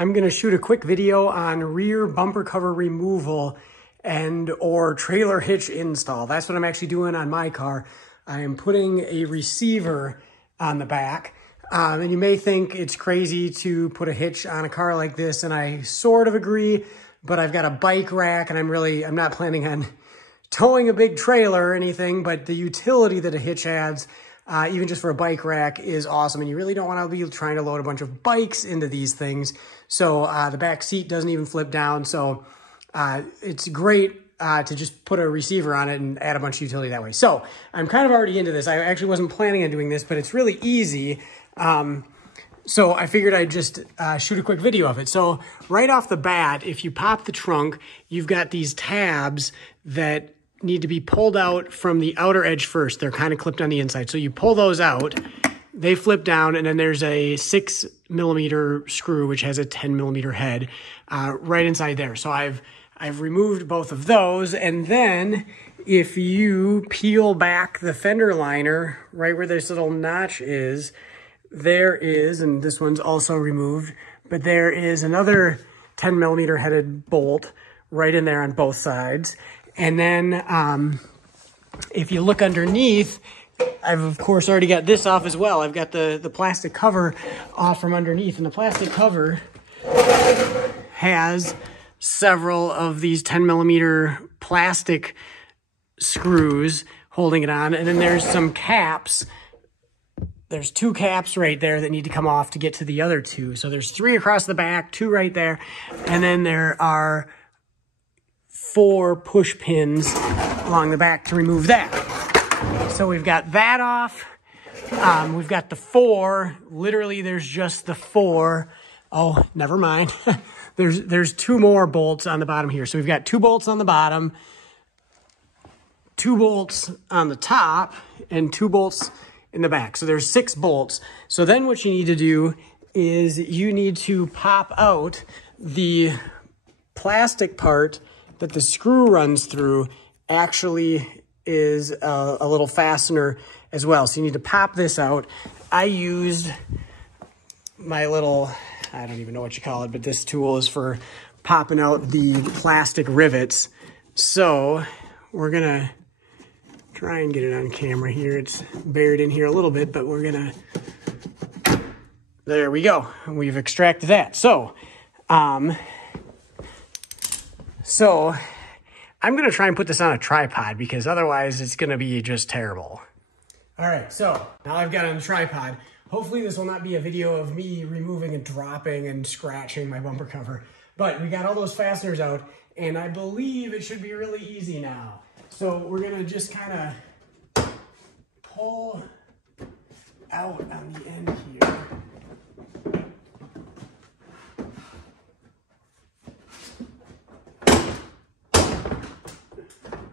I'm going to shoot a quick video on rear bumper cover removal and or trailer hitch install. That's what I'm actually doing on my car. I am putting a receiver on the back. And you may think it's crazy to put a hitch on a car like this, and I sort of agree, but I've got a bike rack and I'm not planning on towing a big trailer or anything, but the utility that a hitch adds, even just for a bike rack, is awesome. And you really don't want to be trying to load a bunch of bikes into these things. So the back seat doesn't even flip down. So it's great to just put a receiver on it and add a bunch of utility that way. So I'm kind of already into this. I actually wasn't planning on doing this, but it's really easy. So I figured I'd just shoot a quick video of it. So right off the bat, if you pop the trunk, you've got these tabs that need to be pulled out from the outer edge first. They're kind of clipped on the inside. So you pull those out, they flip down, and then there's a 6mm screw, which has a 10mm head right inside there. So I've removed both of those. And then if you peel back the fender liner, right where this little notch is, there is, and this one's also removed, but there is another 10mm headed bolt right in there on both sides. And then if you look underneath, I've of course already got this off as well. I've got the plastic cover off from underneath, and the plastic cover has several of these 10mm plastic screws holding it on. And then there's some caps. There's 2 caps right there that need to come off to get to the other 2. So there's 3 across the back, 2 right there. And then there are 4 push pins along the back to remove that. So we've got that off. We've got the 4. Literally, there's just the 4. Oh, never mind. There's 2 more bolts on the bottom here. So we've got 2 bolts on the bottom, 2 bolts on the top, and 2 bolts in the back. So there's 6 bolts. So then what you need to do is you need to pop out the plastic part that the screw runs through. Actually is a little fastener as well. So you need to pop this out. I used my little, I don't even know what you call it, but this tool is for popping out the plastic rivets. So we're gonna try and get it on camera here. It's buried in here a little bit, but we're gonna, there we go. We've extracted that. So I'm gonna try and put this on a tripod because otherwise it's gonna be just terrible. All right, so now I've got it on the tripod. Hopefully this will not be a video of me removing and dropping and scratching my bumper cover, but we got all those fasteners out, and I believe it should be really easy now. So we're gonna just kind of pull out on the end here.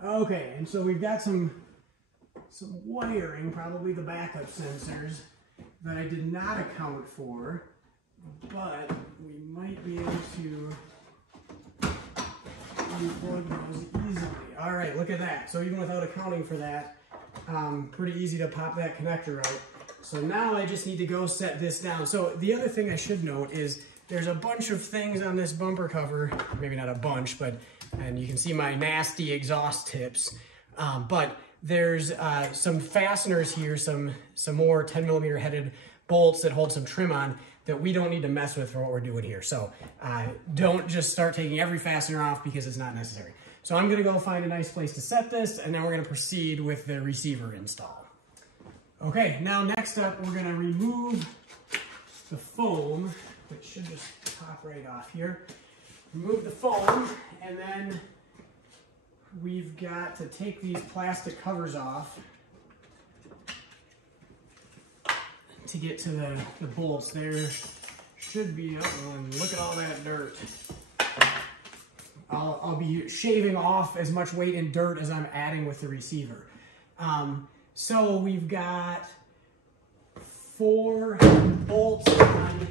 Okay, and so we've got some wiring, probably the backup sensors, that I did not account for, but we might be able to unplug those easily. All right, look at that. So even without accounting for that, pretty easy to pop that connector out. So now I just need to go set this down. So the other thing I should note is there's a bunch of things on this bumper cover, maybe not a bunch, but, and you can see my nasty exhaust tips, but there's some fasteners here, some more 10mm headed bolts that hold some trim on that we don't need to mess with for what we're doing here. So don't just start taking every fastener off because it's not necessary. So I'm gonna go find a nice place to set this, and then we're gonna proceed with the receiver install. Okay, now next up, we're gonna remove the foam, which should just pop right off here. Remove the foam, and then we've got to take these plastic covers off to get to the bolts. There should be, and look at all that dirt. I'll be shaving off as much weight in dirt as I'm adding with the receiver. So we've got 4 bolts on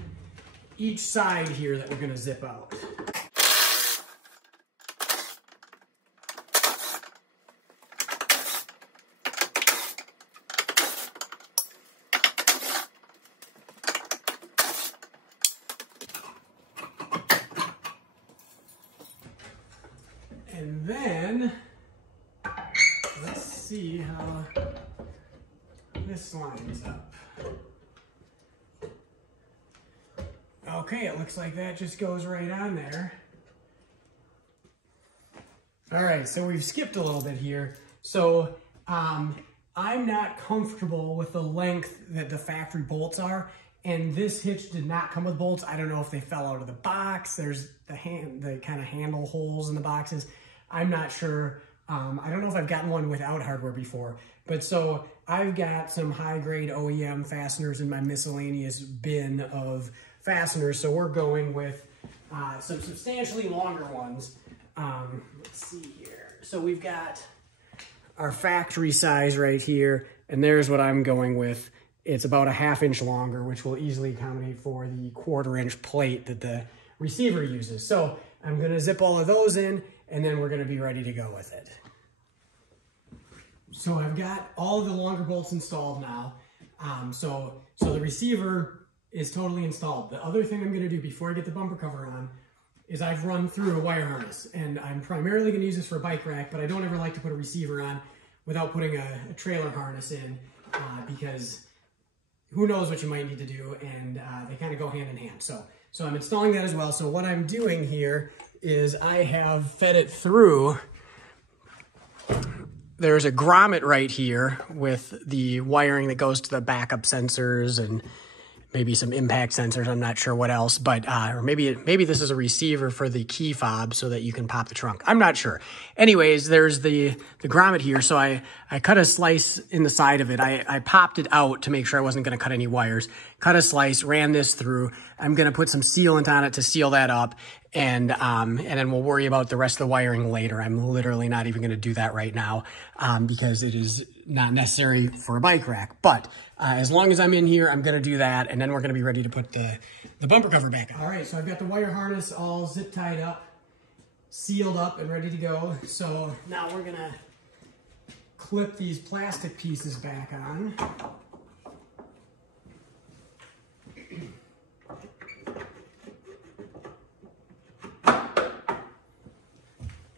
each side here that we're gonna zip out. And then, let's see how this lines up. Okay, it looks like that just goes right on there. All right, so we've skipped a little bit here. So I'm not comfortable with the length that the factory bolts are, and this hitch did not come with bolts. I don't know if they fell out of the box. There's the kind of handle holes in the boxes. I'm not sure. I don't know if I've gotten one without hardware before, but so I've got some high-grade OEM fasteners in my miscellaneous bin of fasteners. So we're going with some substantially longer ones. Let's see here. So we've got our factory size right here, and there's what I'm going with. It's about a 1/2 inch longer, which will easily accommodate for the 1/4 inch plate that the receiver uses. So I'm gonna zip all of those in, and then we're gonna be ready to go with it. So I've got all of the longer bolts installed now. So the receiver is totally installed. The other thing I'm gonna do before I get the bumper cover on is I've run through a wire harness, and I'm primarily gonna use this for a bike rack, but I don't ever like to put a receiver on without putting a trailer harness in, because who knows what you might need to do, and they kind of go hand in hand. So I'm installing that as well. So what I'm doing here is I have fed it through. There's a grommet right here with the wiring that goes to the backup sensors and maybe some impact sensors. I'm not sure what else, but or maybe this is a receiver for the key fob so that you can pop the trunk. I'm not sure. Anyways, there's the grommet here. So I cut a slice in the side of it. I popped it out to make sure I wasn't going to cut any wires. Cut a slice, ran this through. I'm going to put some sealant on it to seal that up, and then we'll worry about the rest of the wiring later. I'm literally not even going to do that right now because it is not necessary for a bike rack. But as long as I'm in here, I'm going to do that, and then we're going to be ready to put the bumper cover back on. All right, so I've got the wire harness all zip tied up, sealed up, and ready to go. So now we're going to clip these plastic pieces back on.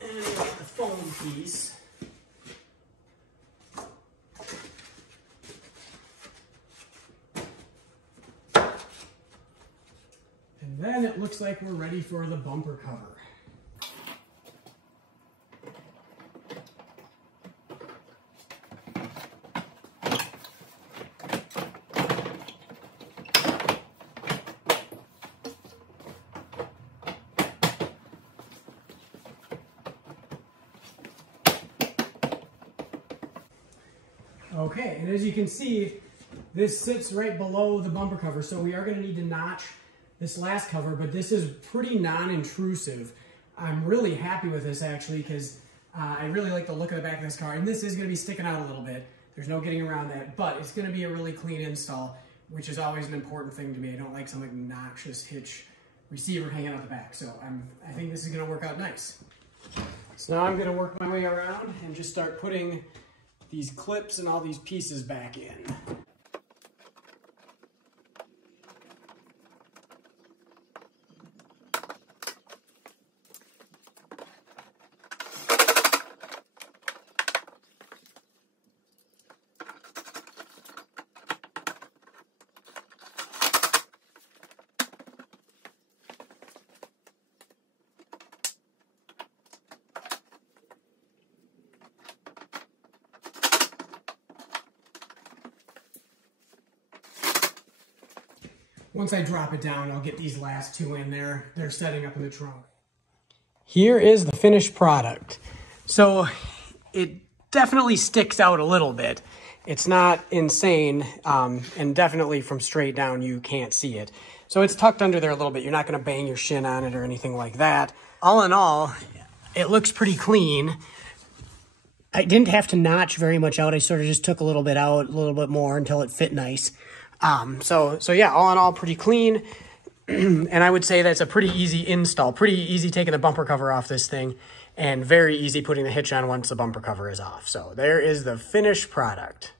And we've got the foam piece. And then it looks like we're ready for the bumper cover. Okay, and as you can see, this sits right below the bumper cover, so we are going to need to notch this last cover, but this is pretty non-intrusive. I'm really happy with this actually, because I really like the look of the back of this car, and this is going to be sticking out a little bit. There's no getting around that, but it's going to be a really clean install, which is always an important thing to me. I don't like some obnoxious hitch receiver hanging out the back, so I think this is going to work out nice. So now I'm going to work my way around and just start putting these clips and all these pieces back in. Once I drop it down, I'll get these last two in there. They're setting up in the trunk. Here is the finished product. So it definitely sticks out a little bit. It's not insane, and definitely from straight down, you can't see it. So it's tucked under there a little bit. You're not gonna bang your shin on it or anything like that. All in all, it looks pretty clean. I didn't have to notch very much out. I sort of just took a little bit out, a little bit more until it fit nice. So yeah, all in all, pretty clean. And I would say that's a pretty easy install, pretty easy taking the bumper cover off this thing, and very easy putting the hitch on once the bumper cover is off. So there is the finished product.